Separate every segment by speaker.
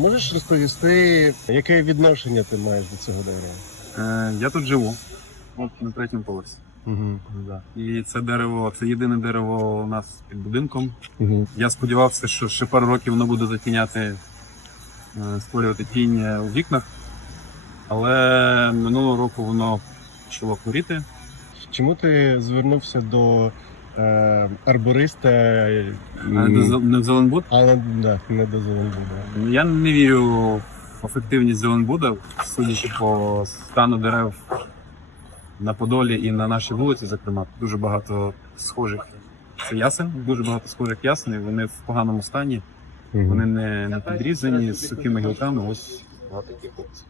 Speaker 1: Можеш розповісти, яке відношення ти маєш до цього дерева?
Speaker 2: Е, я тут живу, от на третьому поверсі.
Speaker 1: Угу.
Speaker 2: Да. І це дерево, це єдине дерево у нас під будинком.
Speaker 1: Угу.
Speaker 2: Я сподівався, що ще пару років воно буде затіняти, е, створювати тінь у вікнах. Але минулого року воно почало хворіти.
Speaker 1: Чому ти звернувся до е, арбориста, м,
Speaker 2: до Не в Зеленбуд.
Speaker 1: але да, не до Зеленбуда?
Speaker 2: Я не вірю в ефективність Зеленбуда, судячи по стану дерев на Подолі і на нашій вулиці, зокрема, дуже багато схожих. Це ясен, дуже багато схожих ясен, і вони в поганому стані, вони не, не підрізані з сухими гілками. Ось багато таких хлопців.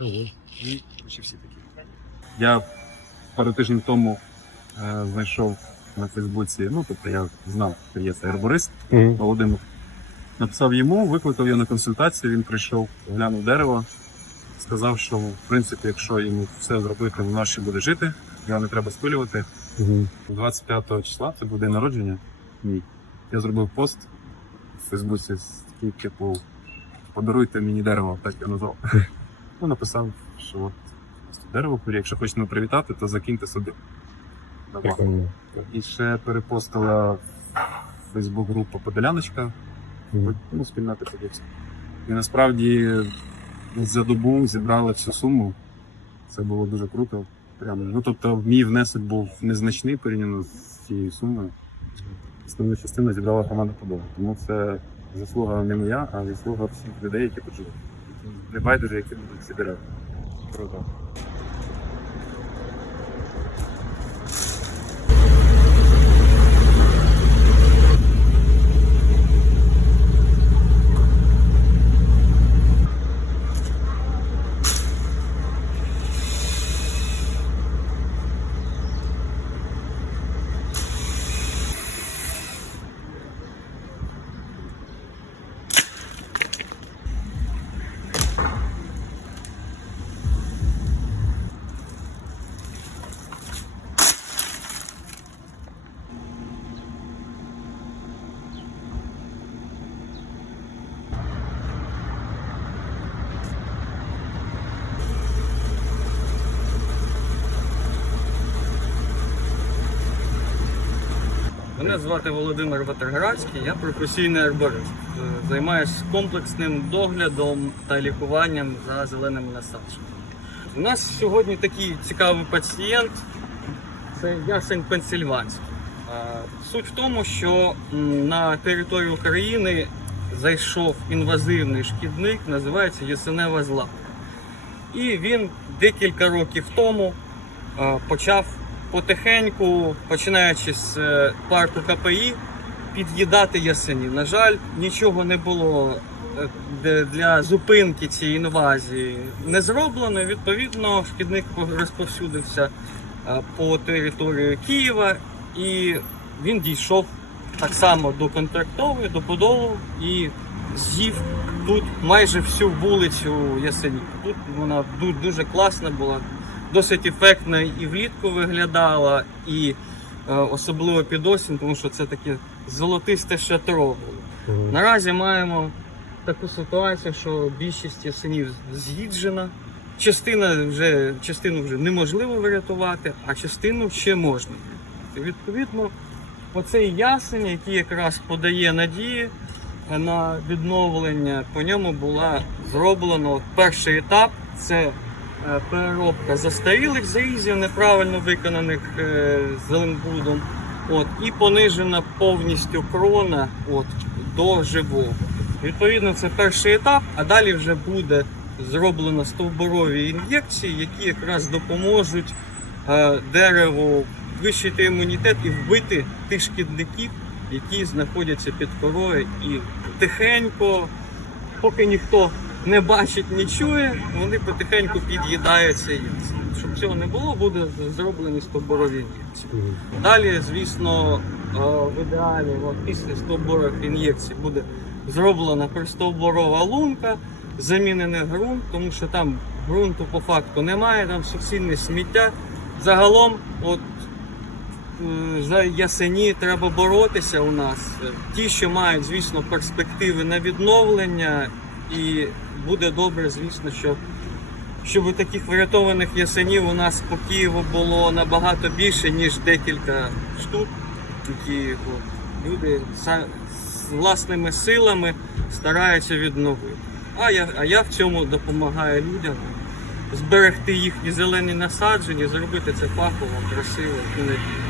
Speaker 2: І ще всі такі. Я пару тижнів тому знайшов на Фейсбуці, ну тобто я знав, що є цей арборист.
Speaker 1: Угу.
Speaker 2: Володимир. Написав йому, викликав його на консультацію, він прийшов, глянув дерево, сказав, що в принципі, якщо йому все зробити, воно ще буде жити, його не треба спилювати.
Speaker 1: Угу.
Speaker 2: 25 числа це буде день народження. Мій. Я зробив пост в Фейсбуці типу, подаруйте мені дерево, так я назвав. Ну, написав, що от дерево, якщо хочете привітати, то закиньте собі. Банк. І ще перепостила Фейсбук група Подоляночка, ну, спільноти подивився. І насправді за добу зібрали всю суму. Це було дуже круто. Прямо. Ну, тобто, мій внесок був незначний порівняно з цією сумою. Основну частину зібрала команда Подола. Тому це заслуга не моя, а заслуга всіх людей, які живуть. Не байдуже, які будуть дерева. Круто.
Speaker 3: Мене звати Володимир Ватерградський, я професійний арборист. Е, Займаюся комплексним доглядом та лікуванням за зеленими насадженнями. У нас сьогодні такий цікавий пацієнт це ясень пенсильванський. Е, Суть в тому, що на територію України зайшов інвазивний шкідник, називається ясенева зла. І він декілька років тому е, почав потихеньку, починаючи з е, парку КПІ, під'їдати ясенів. На жаль, нічого не було е, для зупинки цієї інвазії не зроблено. Відповідно, шкідник розповсюдився е, по території Києва, і він дійшов так само до контрактової, до Подолу і з'їв тут майже всю вулицю Ясенів. Тут вона ду- дуже класна була, досить ефектно і влітку виглядала, і е, особливо під осінь, тому що це таке золотисте шатро було. Наразі маємо таку ситуацію, що більшість ясенів з'їджена. Частина вже, частину вже неможливо врятувати, а частину ще можна. Відповідно, оцей ясень, який якраз подає надії на відновлення, по ньому була зроблена перший етап це переробка застарілих зарізів, неправильно виконаних е, зеленбудом, от, і понижена повністю крона от, до живого. Відповідно, це перший етап, а далі вже буде зроблено стовбурові ін'єкції, які якраз допоможуть е, дереву вищити імунітет і вбити тих шкідників, які знаходяться під корою, і тихенько, поки ніхто не бачить, не чує, вони потихеньку під'їдаються. Щоб цього не було, буде зроблені стовбурові ін'єкції. Далі, звісно, е, в ідеалі після стовбурових ін'єкцій буде зроблена пристовбурова лунка, замінений ґрунт, тому що там ґрунту по факту немає, там суцільне сміття. Загалом, от е, за ясені треба боротися у нас. Ті, що мають, звісно, перспективи на відновлення, і буде добре, звісно, що щоб таких врятованих ясенів у нас по Києву було набагато більше, ніж декілька штук, які люди з власними силами стараються відновити. А я, а я в цьому допомагаю людям зберегти їхні зелені насадження, зробити це фахово, красиво і надійно.